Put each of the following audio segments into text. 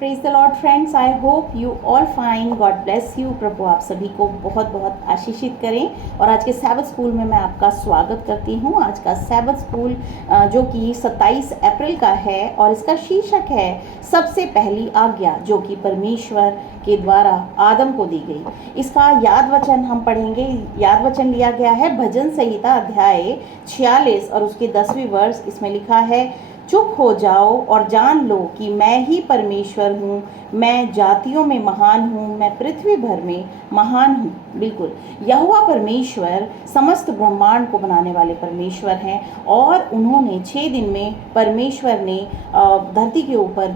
Praise the lord friends, I hope you all fine. God bless you. प्रभु आप सभी को बहुत बहुत आशीषित करें। और आज के सैबथ स्कूल में मैं आपका स्वागत करती हूँ। आज का सैबथ स्कूल जो कि 27 अप्रैल का है और इसका शीर्षक है सबसे पहली आज्ञा, जो कि परमेश्वर के द्वारा आदम को दी गई। इसका याद वचन हम पढ़ेंगे। याद वचन लिया गया है भजन संहिता अध्याय 46 और उसके 10वीं वर्ष। इसमें लिखा है, चुप हो जाओ और जान लो कि मैं ही परमेश्वर हूँ। मैं जातियों में महान हूँ, मैं पृथ्वी भर में महान हूँ। बिल्कुल, यहोवा परमेश्वर समस्त ब्रह्मांड को बनाने वाले परमेश्वर हैं। और उन्होंने 6 दिन में परमेश्वर ने धरती के ऊपर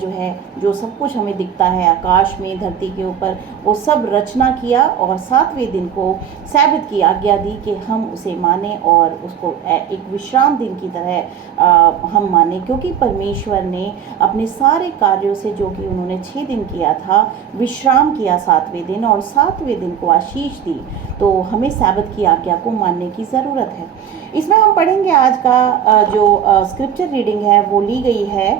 जो सब कुछ हमें दिखता है आकाश में, धरती के ऊपर, वो सब रचना किया। और 7वें दिन को सैबत की आज्ञा दी कि हम उसे माने और उसको एक विश्राम दिन की तरह हम माने, क्योंकि परमेश्वर ने अपने सारे कार्यों से, जो कि उन्होंने 6 दिन किया था, विश्राम किया 7वें दिन और 7वें दिन को आशीष दी। तो हमें सैबत की आज्ञा को मानने की ज़रूरत है। इसमें हम पढ़ेंगे आज का जो स्क्रिप्चर रीडिंग है वो ली गई है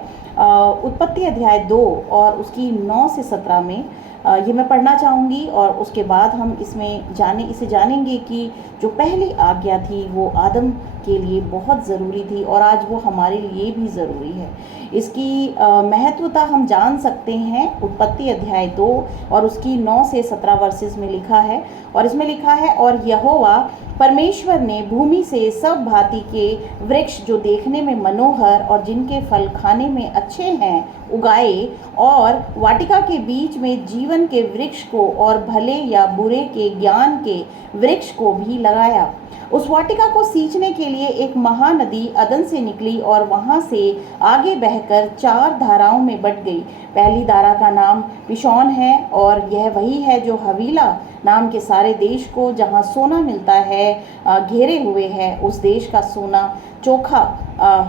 उत्पत्ति अध्याय 2 और उसकी 9 से 17 में। ये मैं पढ़ना चाहूँगी और उसके बाद हम इसे जानेंगे कि जो पहली आज्ञा थी वो आदम के लिए बहुत ज़रूरी थी और आज वो हमारे लिए भी ज़रूरी है। इसकी महत्वता हम जान सकते हैं। उत्पत्ति अध्याय 2 और उसकी 9 से 17 वर्सेस में लिखा है। और इसमें लिखा है, और यहोवा परमेश्वर ने भूमि से सब भांति के वृक्ष जो देखने में मनोहर और जिनके फल खाने में अच्छे हैं उगाए, और वाटिका के बीच में जीवन के वृक्ष को और भले या बुरे के ज्ञान के वृक्ष को भी लगाया। उस वाटिका को सींचने के लिए एक महानदी अदन से निकली और वहां से आगे बहकर 4 धाराओं में बट गई। पहली धारा का नाम पिशोन है और यह वही है जो हवीला नाम के सारे देश को, जहां सोना मिलता है, घेरे हुए है। उस देश का सोना चोखा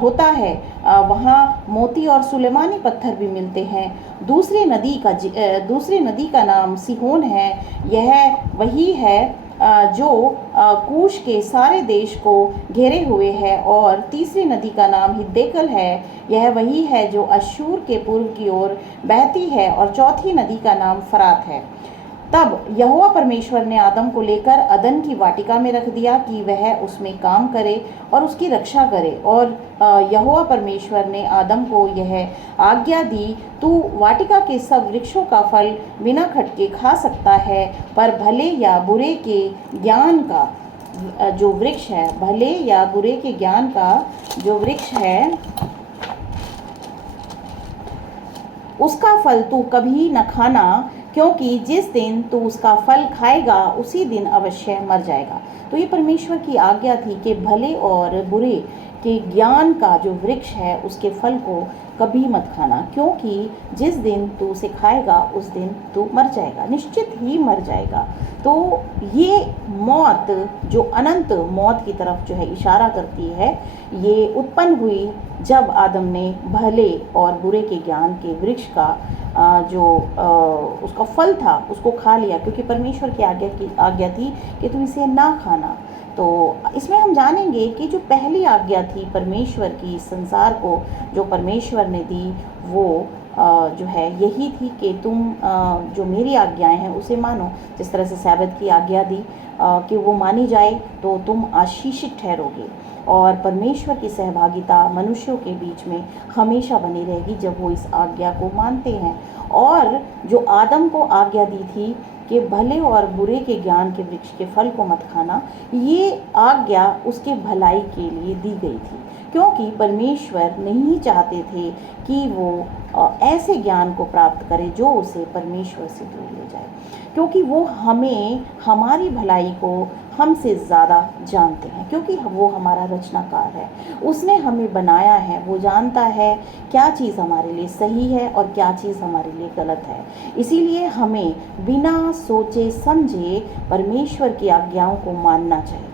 होता है, वहाँ मोती और सुलेमानी पत्थर भी मिलते हैं। दूसरी नदी का नाम सिहोन है। यह वही है जो कूश के सारे देश को घेरे हुए है। और तीसरी नदी का नाम हिद्देकल है। यह वही है जो अश्शूर के पूर्व की ओर बहती है। और चौथी नदी का नाम फरात है। तब यहोवा परमेश्वर ने आदम को लेकर अदन की वाटिका में रख दिया कि वह उसमें काम करे और उसकी रक्षा करे। और यहोवा परमेश्वर ने आदम को यह आज्ञा दी, तू वाटिका के सब वृक्षों का फल बिना खटके खा सकता है, पर भले या बुरे के ज्ञान का जो वृक्ष है, भले या बुरे के ज्ञान का जो वृक्ष है, उसका फल तू कभी न खाना, क्योंकि जिस दिन तू उसका फल खाएगा उसी दिन अवश्य मर जाएगा। तो ये परमेश्वर की आज्ञा थी कि भले और बुरे के ज्ञान का जो वृक्ष है उसके फल को कभी मत खाना, क्योंकि जिस दिन तू उसे खाएगा उस दिन तू मर जाएगा, निश्चित ही मर जाएगा। तो ये मौत जो अनंत मौत की तरफ जो है इशारा करती है, ये उत्पन्न हुई जब आदम ने भले और बुरे के ज्ञान के वृक्ष का जो उसका फल था उसको खा लिया, क्योंकि परमेश्वर की आज्ञा थी कि तुम इसे ना खाना। तो इसमें हम जानेंगे कि जो पहली आज्ञा थी परमेश्वर की संसार को, जो परमेश्वर ने दी, वो जो है यही थी कि तुम जो मेरी आज्ञाएं हैं उसे मानो। जिस तरह से सैबत की आज्ञा दी कि वो मानी जाए तो तुम आशीषित ठहरोगे। और परमेश्वर की सहभागिता मनुष्यों के बीच में हमेशा बनी रहेगी जब वो इस आज्ञा को मानते हैं। और जो आदम को आज्ञा दी थी कि भले और बुरे के ज्ञान के वृक्ष के फल को मत खाना, ये आज्ञा उसके भलाई के लिए दी गई थी, क्योंकि परमेश्वर नहीं चाहते थे कि वो ऐसे ज्ञान को प्राप्त करे जो उसे परमेश्वर से दूर ले जाए, क्योंकि वो हमें, हमारी भलाई को हमसे ज़्यादा जानते हैं, क्योंकि वो हमारा रचनाकार है। उसने हमें बनाया है, वो जानता है क्या चीज़ हमारे लिए सही है और क्या चीज़ हमारे लिए गलत है। इसीलिए हमें बिना सोचे समझे परमेश्वर की आज्ञाओं को मानना चाहिए।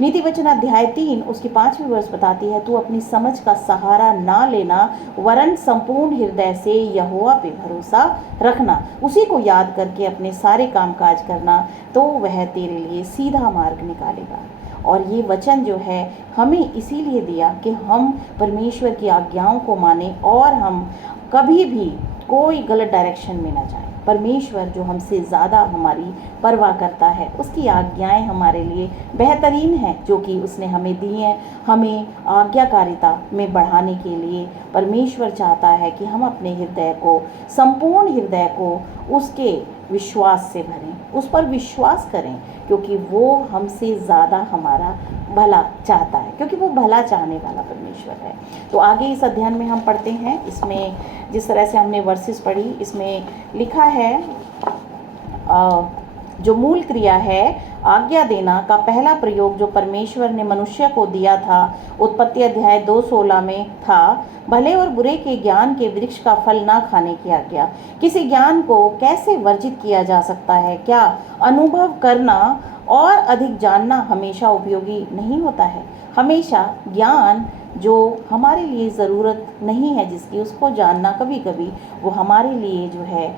नीति वचन अध्याय 3 उसकी 5वीं वर्ष बताती है, तू अपनी समझ का सहारा ना लेना, वरन संपूर्ण हृदय से यहोवा पे भरोसा रखना। उसी को याद करके अपने सारे कामकाज करना, तो वह तेरे लिए सीधा मार्ग निकालेगा। और ये वचन जो है हमें इसीलिए दिया कि हम परमेश्वर की आज्ञाओं को माने और हम कभी भी कोई गलत डायरेक्शन में ना जाएं। परमेश्वर जो हमसे ज़्यादा हमारी परवाह करता है, उसकी आज्ञाएं हमारे लिए बेहतरीन हैं जो कि उसने हमें दी हैं, हमें आज्ञाकारिता में बढ़ाने के लिए। परमेश्वर चाहता है कि हम अपने हृदय को, संपूर्ण हृदय को उसके विश्वास से भरें, उस पर विश्वास करें, क्योंकि वो हमसे ज़्यादा हमारा भला चाहता है, क्योंकि वो भला चाहने वाला परमेश्वर है। तो आगे इस अध्ययन में हम पढ़ते हैं, इसमें जिस तरह से हमने वर्सेस पढ़ी, इसमें लिखा है जो मूल क्रिया है आज्ञा देना का पहला प्रयोग जो परमेश्वर ने मनुष्य को दिया था, उत्पत्ति अध्याय 2:16 में था, भले और बुरे के ज्ञान के वृक्ष का फल ना खाने की आज्ञा। किसी ज्ञान को कैसे वर्जित किया जा सकता है? क्या अनुभव करना और अधिक जानना हमेशा उपयोगी नहीं होता है? हमेशा ज्ञान जो हमारे लिए ज़रूरत नहीं है जिसकी, उसको जानना कभी कभी वो हमारे लिए जो है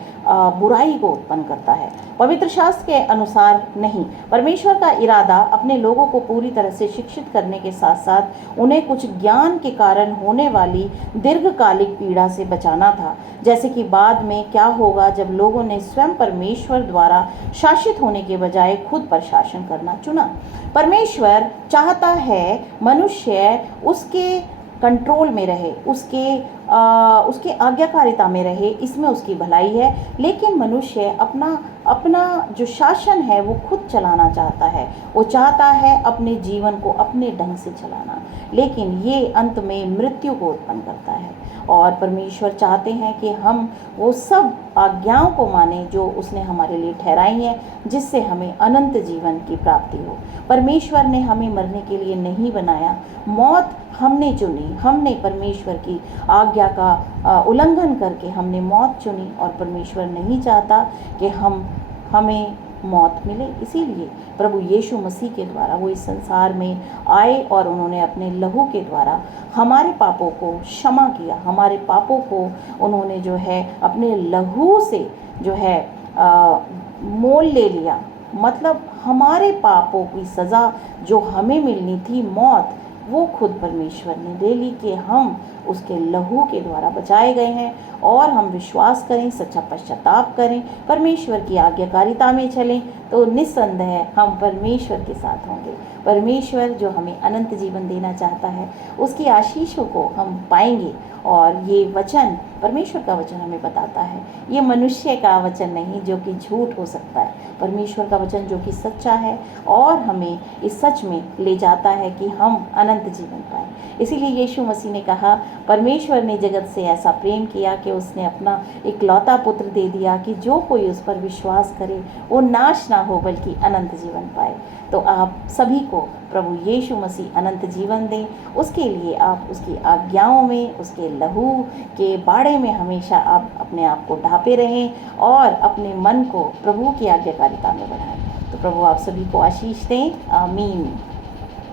बुराई को उत्पन्न करता है। पवित्र शास्त्र के अनुसार नहीं। परमेश्वर का इरादा अपने लोगों को पूरी तरह से शिक्षित करने के साथ साथ उन्हें कुछ ज्ञान के कारण होने वाली दीर्घकालिक पीड़ा से बचाना था। जैसे कि बाद में क्या होगा जब लोगों ने स्वयं परमेश्वर द्वारा शासित होने के बजाय खुद पर शासन करना चुना। परमेश्वर चाहता है मनुष्य उसके कंट्रोल में रहे, उसके आज्ञाकारिता में रहे, इसमें उसकी भलाई है। लेकिन मनुष्य अपना जो शासन है वो खुद चलाना चाहता है, वो चाहता है अपने जीवन को अपने ढंग से चलाना, लेकिन ये अंत में मृत्यु को उत्पन्न करता है। और परमेश्वर चाहते हैं कि हम वो सब आज्ञाओं को माने जो उसने हमारे लिए ठहराई हैं, जिससे हमें अनंत जीवन की प्राप्ति हो। परमेश्वर ने हमें मरने के लिए नहीं बनाया, मौत हमने चुनी, हमने परमेश्वर की आज्ञा का उल्लंघन करके हमने मौत चुनी, और परमेश्वर नहीं चाहता कि हमें मौत मिले। इसीलिए प्रभु यीशु मसीह के द्वारा वो इस संसार में आए और उन्होंने अपने लहू के द्वारा हमारे पापों को क्षमा किया, हमारे पापों को उन्होंने जो है अपने लहू से जो है मोल ले लिया। मतलब हमारे पापों की सज़ा जो हमें मिलनी थी, मौत, वो खुद परमेश्वर ने ले ली कि हम उसके लहू के द्वारा बचाए गए हैं। और हम विश्वास करें, सच्चा पश्चाताप करें, परमेश्वर की आज्ञाकारिता में चलें, तो निस्संदेह हम परमेश्वर के साथ होंगे। परमेश्वर जो हमें अनंत जीवन देना चाहता है, उसकी आशीषों को हम पाएंगे। और ये वचन, परमेश्वर का वचन हमें बताता है, ये मनुष्य का वचन नहीं जो कि झूठ हो सकता है, परमेश्वर का वचन जो कि सच्चा है और हमें इस सच में ले जाता है कि हम अनंत जीवन पाएं। इसीलिए यीशु मसीह ने कहा, परमेश्वर ने जगत से ऐसा प्रेम किया कि उसने अपना इकलौता पुत्र दे दिया कि जो कोई उस पर विश्वास करे वो नाश ना हो बल्कि अनंत जीवन पाए। तो आप सभी को प्रभु यीशु मसीह अनंत जीवन दें, उसके लिए आप उसकी आज्ञाओं में, उसके लहू के बाड़े में हमेशा आप अपने आप को ढापे रहें और अपने मन को प्रभु की आज्ञाकारिता में बढ़ाएं। तो प्रभु आप सभी को आशीष दें। आमीन।